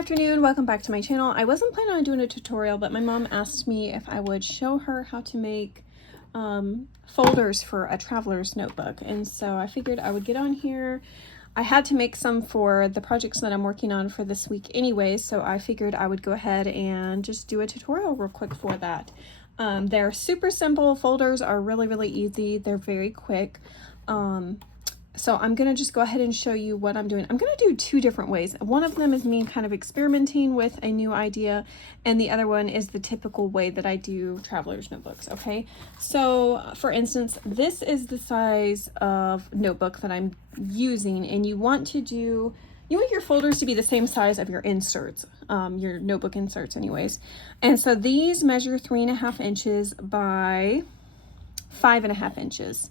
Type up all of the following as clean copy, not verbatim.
afternoon, welcome back to my channel. I wasn't planning on doing a tutorial, but my mom asked me if I would show her how to make folders for a traveler's notebook, and so I figured I would get on here. I had to make some for the projects that I'm working on for this week anyway, so I figured I would go ahead and just do a tutorial real quick for that. They're super simple. Folders are really easy. They're very quick. So I'm going to just go ahead and show you what I'm doing. I'm going to do two different ways. One of them is me kind of experimenting with a new idea, and the other one is the typical way that I do traveler's notebooks, okay? So for instance, this is the size of notebook that I'm using, and you want your folders to be the same size of your inserts, your notebook inserts anyways. And so these measure 3.5 inches by 5.5 inches.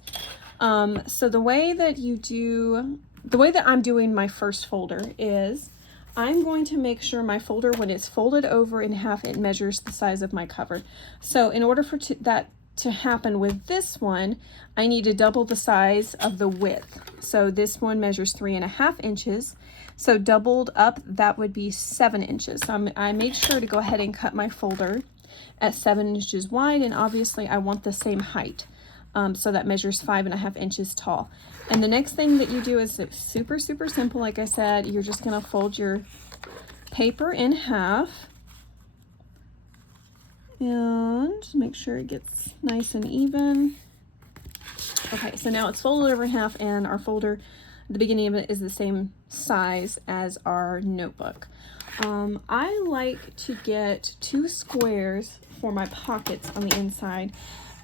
So the way that I'm doing my first folder is I'm going to make sure my folder, when it's folded over in half, it measures the size of my cover. So in order for that to happen with this one, I need to double the size of the width. So this one measures 3.5 inches. So doubled up, that would be 7 inches. So I made sure to go ahead and cut my folder at 7 inches wide, and obviously I want the same height. So that measures 5.5 inches tall. And the next thing that you do is super simple. Like I said, you're just going to fold your paper in half and make sure it gets nice and even. Okay, so now it's folded over in half, and our folder, the beginning of it, is the same size as our notebook. I like to get 2 squares for my pockets on the inside.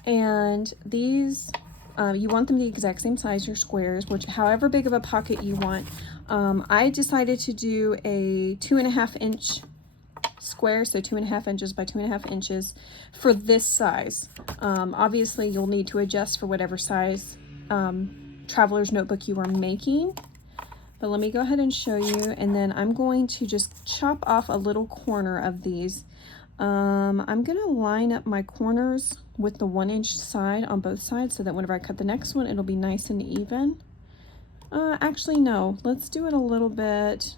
And these, you want them the exact same size, your squares, which however big of a pocket you want. I decided to do a 2.5 inch square, so 2.5 inches by 2.5 inches for this size. Obviously you'll need to adjust for whatever size traveler's notebook you are making. But let me go ahead and show you, and then I'm going to just chop off a little corner of these. I'm gonna line up my corners with the 1 inch side on both sides so that whenever I cut the next one, it'll be nice and even. Actually, no, let's do it a little bit.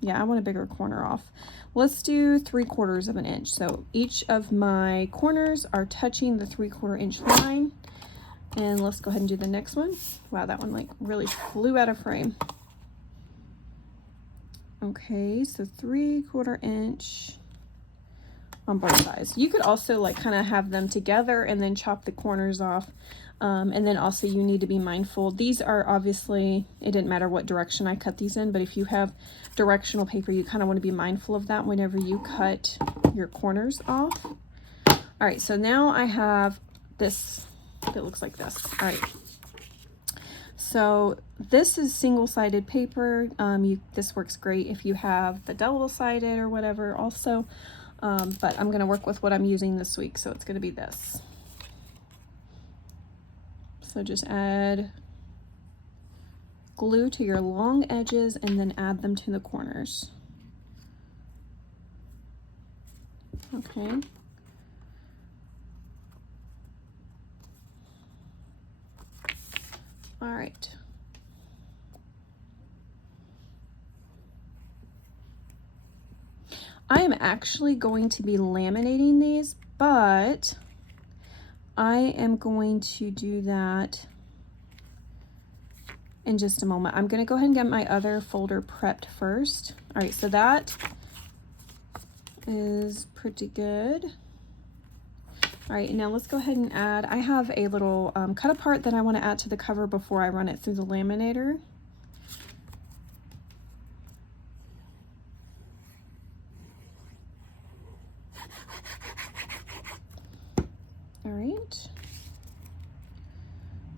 Yeah, I want a bigger corner off. Let's do 3/4 of an inch. So each of my corners are touching the 3/4 inch line. And let's go ahead and do the next one. Wow, that one like really flew out of frame. Okay, so 3/4 inch on both sides. You could also like kind of have them together and then chop the corners off. And then also you need to be mindful. These are obviously, it didn't matter what direction I cut these in, but if you have directional paper, you kind of want to be mindful of that whenever you cut your corners off. All right, so now I have this that looks like this. All right. So this is single-sided paper. This works great if you have the double-sided or whatever also. But I'm going to work with what I'm using this week, so it's going to be this. So just add glue to your long edges and then add them to the corners. Okay. All right. I am actually going to be laminating these, but I am going to do that in just a moment. I'm going to go ahead and get my other folder prepped first. All right, so that is pretty good. All right, now let's go ahead and add, I have a little cut apart that I want to add to the cover before I run it through the laminator. All right,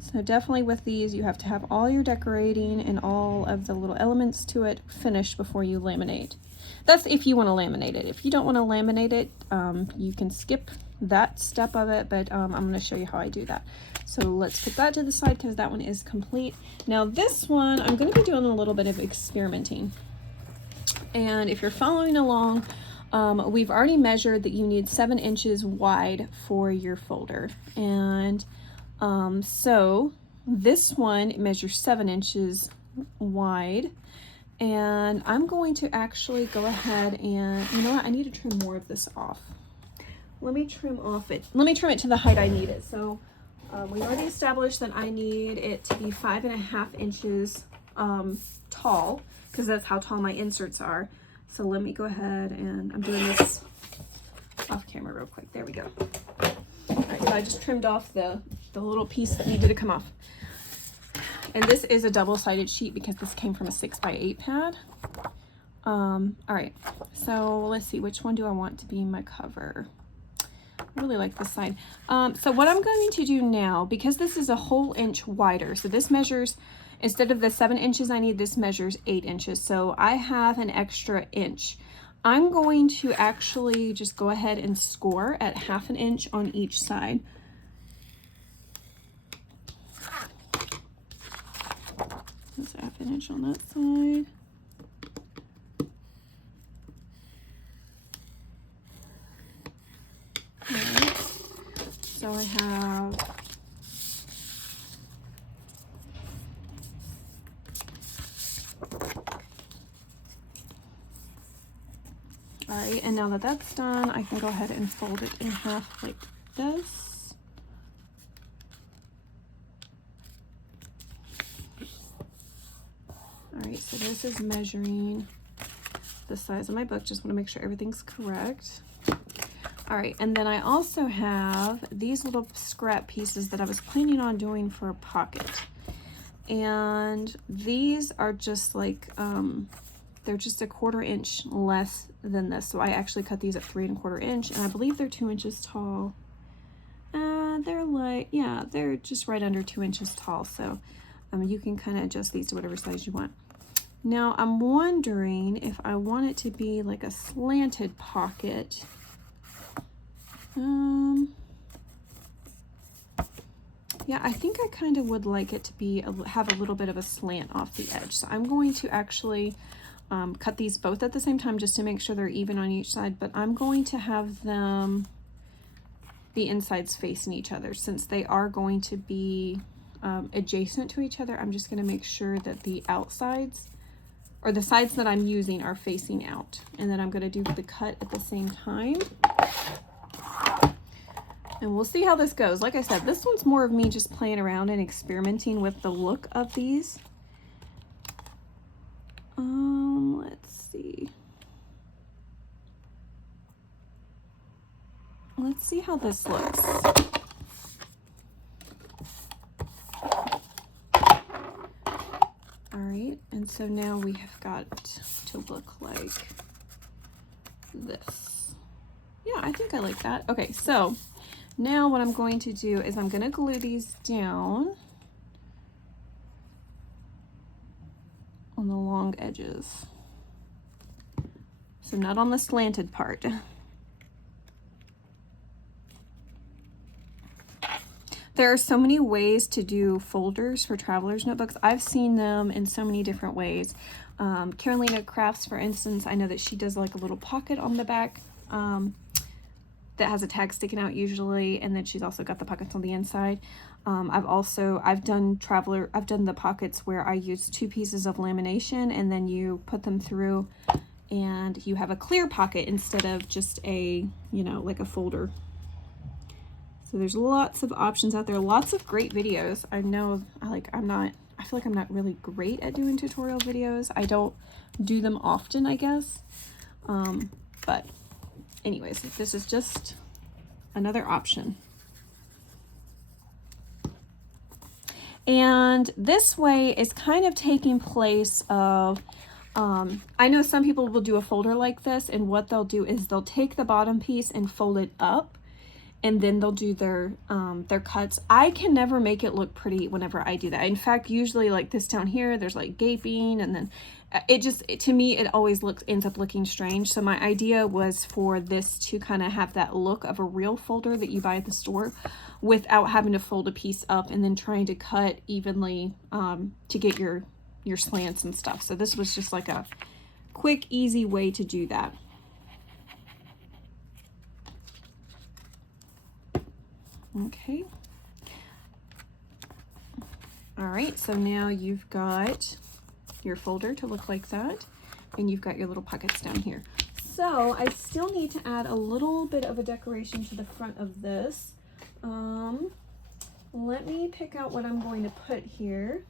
so definitely with these, you have to have all your decorating and all of the little elements to it finished before you laminate. That's if you want to laminate it. If you don't want to laminate it, you can skip that step of it, but I'm going to show you how I do that. So let's put that to the side because that one is complete. Now this one, I'm going to be doing a little bit of experimenting. And if you're following along, we've already measured that you need 7 inches wide for your folder. And so this one measures 7 inches wide. And I'm going to actually go ahead and, you know what, I need to trim more of this off. Let me trim it to the height I need it. So we already established that I need it to be 5.5 inches tall, because that's how tall my inserts are. So let me go ahead, and I'm doing this off camera real quick. There we go. All right, so I just trimmed off the little piece that needed to come off. And this is a double-sided sheet because this came from a 6x8 pad. All right, so let's see, which one do I want to be my cover? I really like this side. So what I'm going to do now, because this is a whole inch wider, so this measures, instead of the 7 inches I need, this measures 8 inches. So I have an extra inch. I'm going to actually just go ahead and score at 1/2 inch on each side. That's 1/2 inch on that side. Alright, so I have alright, and now that that's done, I can go ahead and fold it in half like this. Alright, so this is measuring the size of my book. Just want to make sure everything's correct. Alright, and then I also have these little scrap pieces that I was planning on doing for a pocket. And these are just like, they're just 1/4 inch less than this. So I actually cut these at 3¼ inch, and I believe they're 2 inches tall. They're like, yeah, they're just right under 2 inches tall. So you can kind of adjust these to whatever size you want. Now I'm wondering if I want it to be like a slanted pocket. Yeah, I think I kind of would like it to be have a little bit of a slant off the edge. So I'm going to actually cut these both at the same time just to make sure they're even on each side, but I'm going to have them, the insides facing each other, since they are going to be adjacent to each other. I'm just going to make sure that the outsides, or the sides that I'm using, are facing out, and then I'm going to do the cut at the same time. And we'll see how this goes. Like I said, this one's more of me just playing around and experimenting with the look of these. Let's see. Let's see how this looks. All right, and so now we have got to look like this. Yeah, I think I like that. Okay, so now what I'm going to do is I'm going to glue these down on the long edges. So not on the slanted part. There are so many ways to do folders for traveler's notebooks. I've seen them in so many different ways. Carolina Crafts, for instance, I know that she does like a little pocket on the back that has a tag sticking out usually, and then she's also got the pockets on the inside. I've done the pockets where I use 2 pieces of lamination, and then you put them through and you have a clear pocket instead of just a, you know, like a folder. So there's lots of options out there, lots of great videos. I know, I feel like I'm not really great at doing tutorial videos. I don't do them often, I guess. But anyways, this is just another option. And this way is kind of taking place of, I know some people will do a folder like this, and what they'll do is they'll take the bottom piece and fold it up, and then they'll do their cuts. I can never make it look pretty whenever I do that. In fact, usually like this down here, there's like gaping, and then to me, it always ends up looking strange. So my idea was for this to kind of have that look of a real folder that you buy at the store without having to fold a piece up and then trying to cut evenly to get your slants and stuff. So this was just like a quick, easy way to do that. Okay. All right, so now you've got your folder to look like that. And you've got your little pockets down here. So I still need to add a little bit of a decoration to the front of this. Let me pick out what I'm going to put here.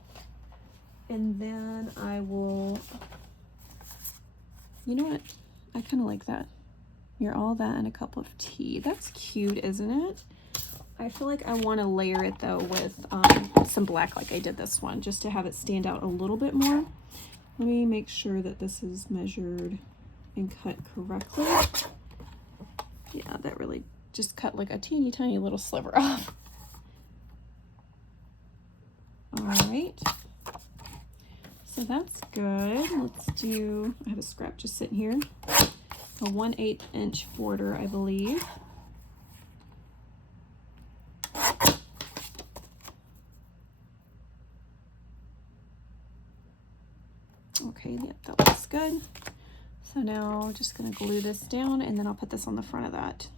And then I will, you know what? I kind of like that. You're all that and a cup of tea. That's cute, isn't it? I feel like I want to layer it though with some black like I did this one, just to have it stand out a little bit more. Let me make sure that this is measured and cut correctly. Yeah, that really just cut like a teeny tiny little sliver off. All right. So that's good. Let's do, I have a scrap just sitting here. A 1/8 inch border, I believe. Okay, yep, that looks good. So now I'm just gonna glue this down and then I'll put this on the front of that.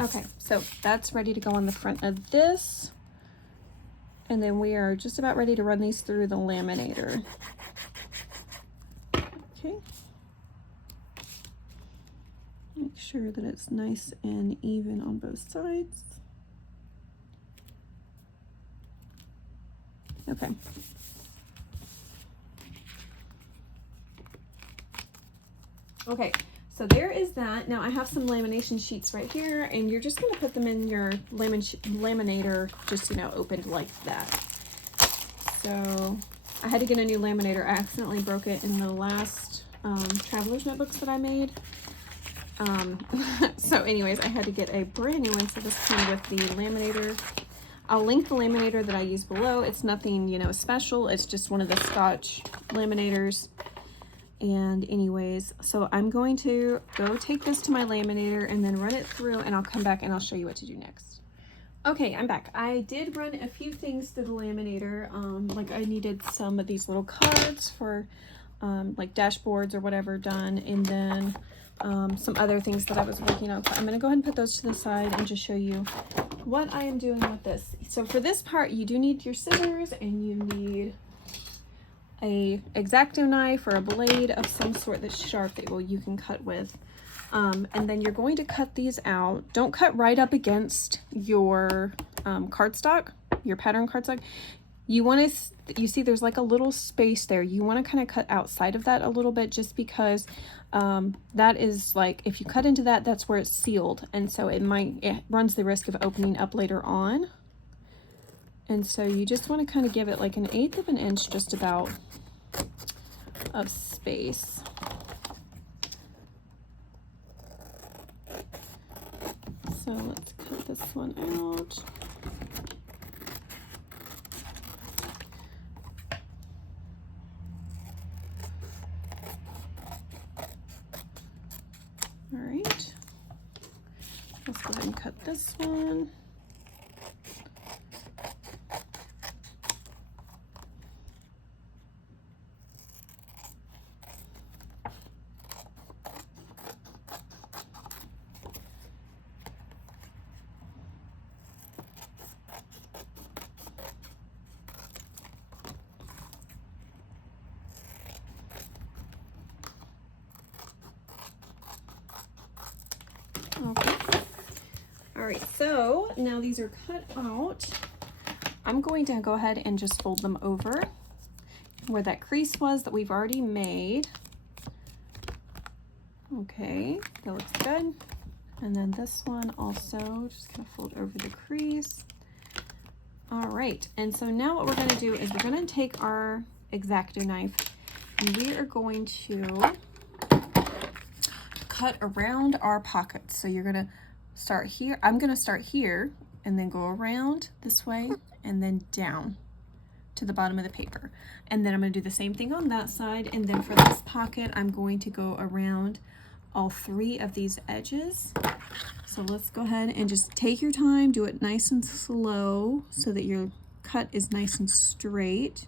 Okay, so that's ready to go on the front of this. And then we are just about ready to run these through the laminator. Okay. Make sure that it's nice and even on both sides. Okay. Okay, so there is that. Now I have some lamination sheets right here, and you're just going to put them in your laminator, just, you know, opened like that. So I had to get a new laminator. I accidentally broke it in the last traveler's notebooks that I made. So anyways, I had to get a brand new one. So this came with the laminator. I'll link the laminator that I use below. It's nothing, you know, special. It's just one of the Scotch laminators. And anyways, so I'm going to go take this to my laminator and then run it through, and I'll come back and I'll show you what to do next. Okay, I'm back. I did run a few things through the laminator. Like I needed some of these little cards for like dashboards or whatever done, and then some other things that I was working on. So I'm gonna go ahead and put those to the side and just show you what I am doing with this. So for this part, you do need your scissors, and you need a X-Acto knife or a blade of some sort that's sharp that you can cut with. And then you're going to cut these out. Don't cut right up against your cardstock, your pattern cardstock. You want to, you see there's like a little space there. You want to kind of cut outside of that a little bit, just because that is like, if you cut into that, that's where it's sealed. And so it runs the risk of opening up later on. And so you just want to kind of give it like 1/8 of an inch just about of space. So let's cut this one out. All right, let's go ahead and cut this one. Okay. All right, so now these are cut out. I'm going to go ahead and just fold them over where that crease was that we've already made. Okay, that looks good. And then this one also, just gonna fold over the crease. All right, and so now what we're gonna do is we're gonna take our X-Acto knife and we are going to cut around our pockets. So you're gonna start here. I'm gonna start here and then go around this way and then down to the bottom of the paper. And then I'm gonna do the same thing on that side. And then for this pocket, I'm going to go around all 3 of these edges. So let's go ahead and just take your time, do it nice and slow so that your cut is nice and straight.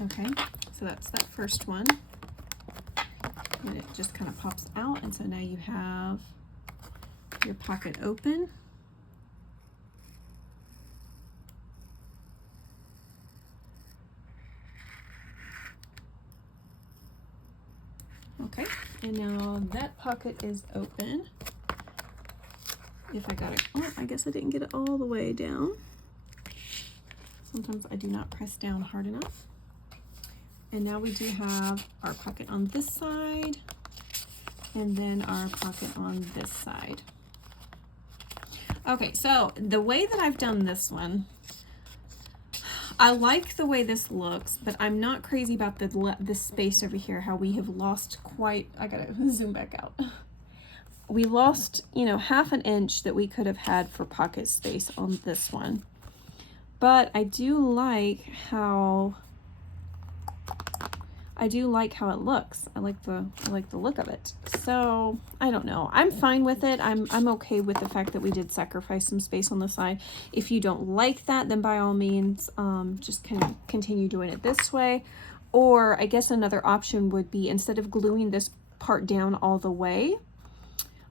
Okay, so that's that first one. And it just kind of pops out, and so now you have your pocket open. Okay, and now that pocket is open. If I got it, oh, I guess I didn't get it all the way down. Sometimes I do not press down hard enough. And now we do have our pocket on this side, and then our pocket on this side. Okay, so the way that I've done this one, I like the way this looks, but I'm not crazy about the space over here, how we have lost quite, I gotta zoom back out. We lost, you know, 1/2 inch that we could have had for pocket space on this one. But I do like how it looks. I like the look of it. So I don't know. I'm fine with it. I'm okay with the fact that we did sacrifice some space on the side. If you don't like that, then by all means, just continue doing it this way. Or I guess another option would be, instead of gluing this part down all the way,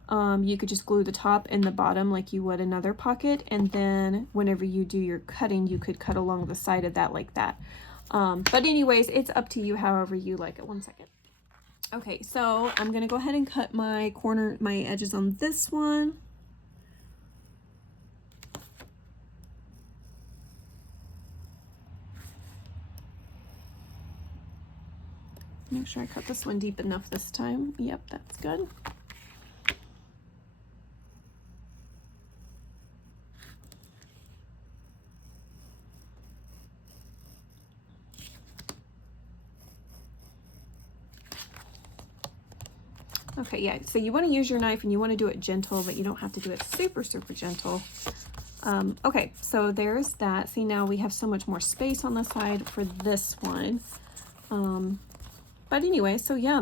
you could just glue the top and the bottom like you would another pocket, and then whenever you do your cutting, you could cut along the side of that like that. But anyways, it's up to you however you like it. One second. Okay, so I'm gonna go ahead and cut my edges on this one. Make sure I cut this one deep enough this time. Yep, that's good. Okay, yeah, so you want to use your knife and you want to do it gentle, but you don't have to do it super, super gentle. Okay, so there's that. See, now we have so much more space on the side for this one. But anyway, so yeah,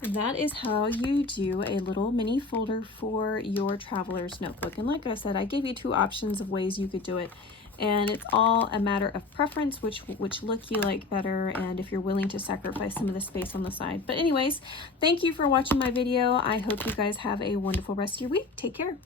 that is how you do a little mini folder for your traveler's notebook. And like I said, I gave you 2 options of ways you could do it. And it's all a matter of preference, which look you like better, and if you're willing to sacrifice some of the space on the side. But anyways, thank you for watching my video. I hope you guys have a wonderful rest of your week. Take care.